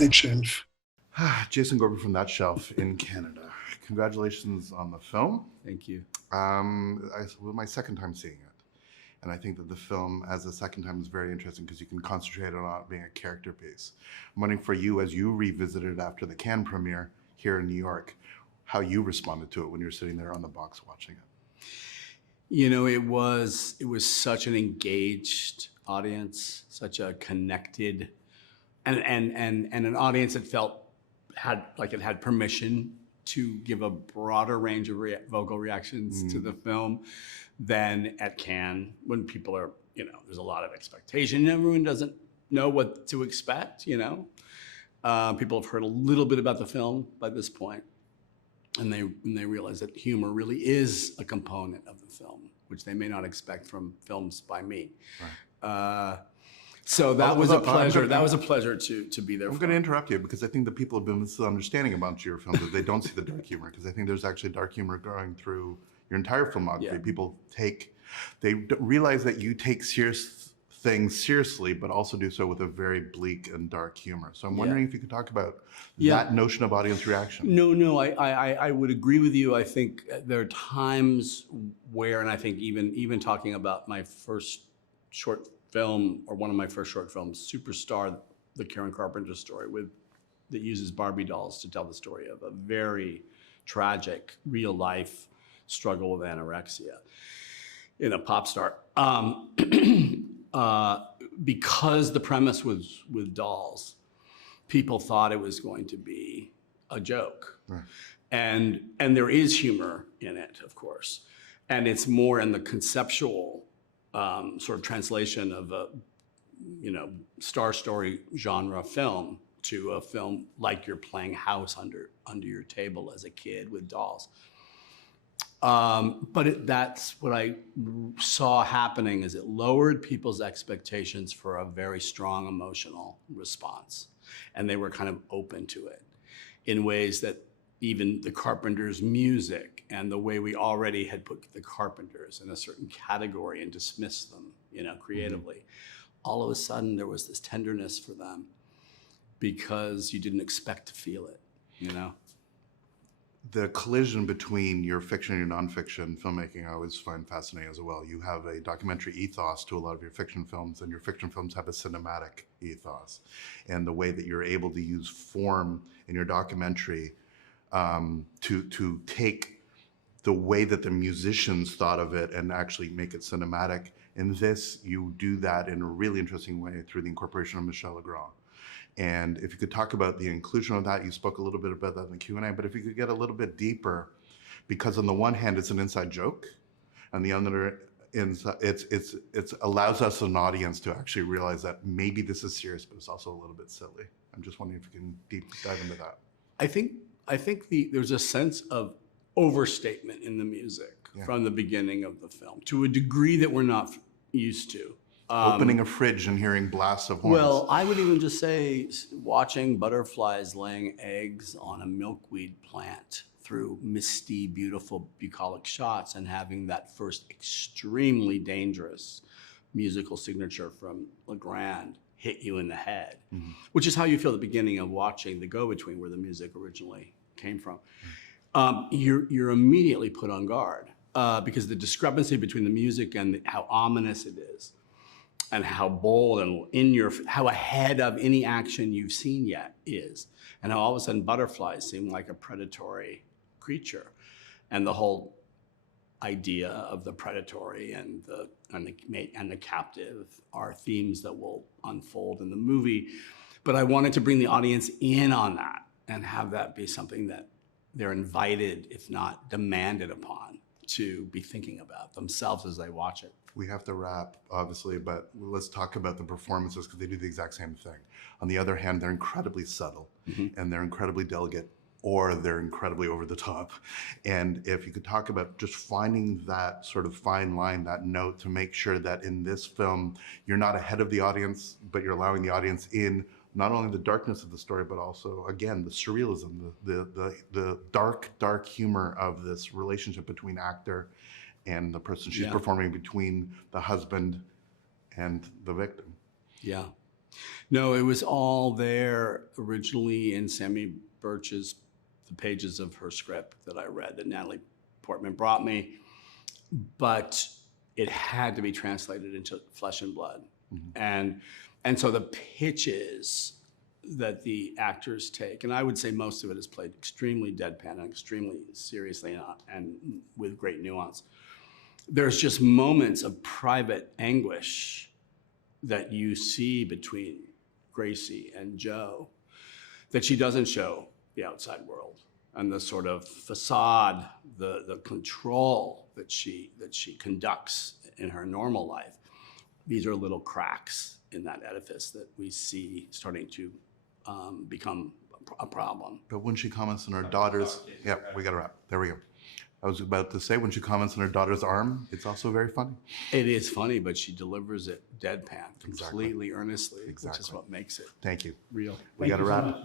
Big shelf. Jason Gorby from That Shelf in Canada. Congratulations on the film. Thank you. It was my second time seeing it. And I think that the film, as a second time, is very interesting because you can concentrate on it being a character piece. I'm wondering for you, as you revisited it after the Cannes premiere here in New York, how you responded to it when you're sitting there on the box watching it. You know, it was such an engaged audience, such a connected, and an audience that had permission to give a broader range of vocal reactions to the film than at Cannes, when people are, there's a lot of expectation. Everyone doesn't know what to expect, People have heard a little bit about the film by this point, and they realize that humor really is a component of the film, which they may not expect from films by me. Right. So that was a pleasure. That was a pleasure to be there. I'm going to interrupt you because I think that people have been misunderstanding about your film, that they don't see the dark humor, because I think there's actually dark humor going through your entire filmography. Yeah. People they realize that you take serious things seriously, but also do so with a very bleak and dark humor. So I'm wondering if you could talk about that notion of audience reaction. No, I would agree with you. I think there are times where, and I think even talking about my first short film, or one of my first short films, Superstar, the Karen Carpenter story that uses Barbie dolls to tell the story of a very tragic, real life struggle with anorexia in a pop star. Because the premise was with dolls, people thought it was going to be a joke. Right. And there is humor in it, of course. And it's more in the conceptual sort of translation of a, star story genre film to a film like you're playing house under your table as a kid with dolls. But that's what I saw happening, is it lowered people's expectations for a very strong emotional response. And they were kind of open to it in ways that even the Carpenters' music and the way we already had put the Carpenters in a certain category and dismissed them, creatively, all of a sudden there was this tenderness for them because you didn't expect to feel it, The collision between your fiction and your nonfiction filmmaking I always find fascinating as well. You have a documentary ethos to a lot of your fiction films, and your fiction films have a cinematic ethos. And the way that you're able to use form in your documentary to take the way that the musicians thought of it and actually make it cinematic. In this, you do that in a really interesting way through the incorporation of Michel Legrand. And if you could talk about the inclusion of that, you spoke a little bit about that in the Q&A, but if you could get a little bit deeper, because on the one hand, it's an inside joke, and the other, it allows us as an audience to actually realize that maybe this is serious, but it's also a little bit silly. I'm just wondering if you can deep dive into that. I think there's a sense of overstatement in the music from the beginning of the film, to a degree that we're not used to. Opening a fridge and hearing blasts of horns. Well, I would even just say watching butterflies laying eggs on a milkweed plant through misty, beautiful bucolic shots, and having that first extremely dangerous musical signature from Legrand hit you in the head, which is how you feel at the beginning of watching The Go-Between, where the music originally came from. You're immediately put on guard because the discrepancy between the music and how ominous it is, and how bold and how ahead of any action you've seen yet is, and how all of a sudden butterflies seem like a predatory creature, and the whole idea of the predatory and the captive are themes that will unfold in the movie. But I wanted to bring the audience in on that and have that be something that they're invited, if not demanded upon, to be thinking about themselves as they watch it. We have to wrap, obviously, but let's talk about the performances, because they do the exact same thing. On the other hand, they're incredibly subtle, and they're incredibly delicate, or they're incredibly over the top. And if you could talk about just finding that sort of fine line, that note, to make sure that in this film, you're not ahead of the audience, but you're allowing the audience in not only the darkness of the story, but also, again, the surrealism, the dark humor of this relationship between actor and the person she's performing, between the husband and the victim. Yeah. No, it was all there originally in Sammy Birch's, the pages of her script that I read that Natalie Portman brought me, but it had to be translated into flesh and blood. And so the pitches that the actors take, and I would say most of it is played extremely deadpan and extremely seriously and with great nuance. There's just moments of private anguish that you see between Gracie and Joe that she doesn't show the outside world, and the sort of facade, the control that she conducts in her normal life. These are little cracks in that edifice that we see starting to become a problem. But when she comments on her daughter's, yeah, we got to wrap. There we go. I was about to say, when she comments on her daughter's arm, it's also very funny. It is funny, but she delivers it deadpan, completely earnestly, which is what makes it Thank you. real. We got to wrap. much.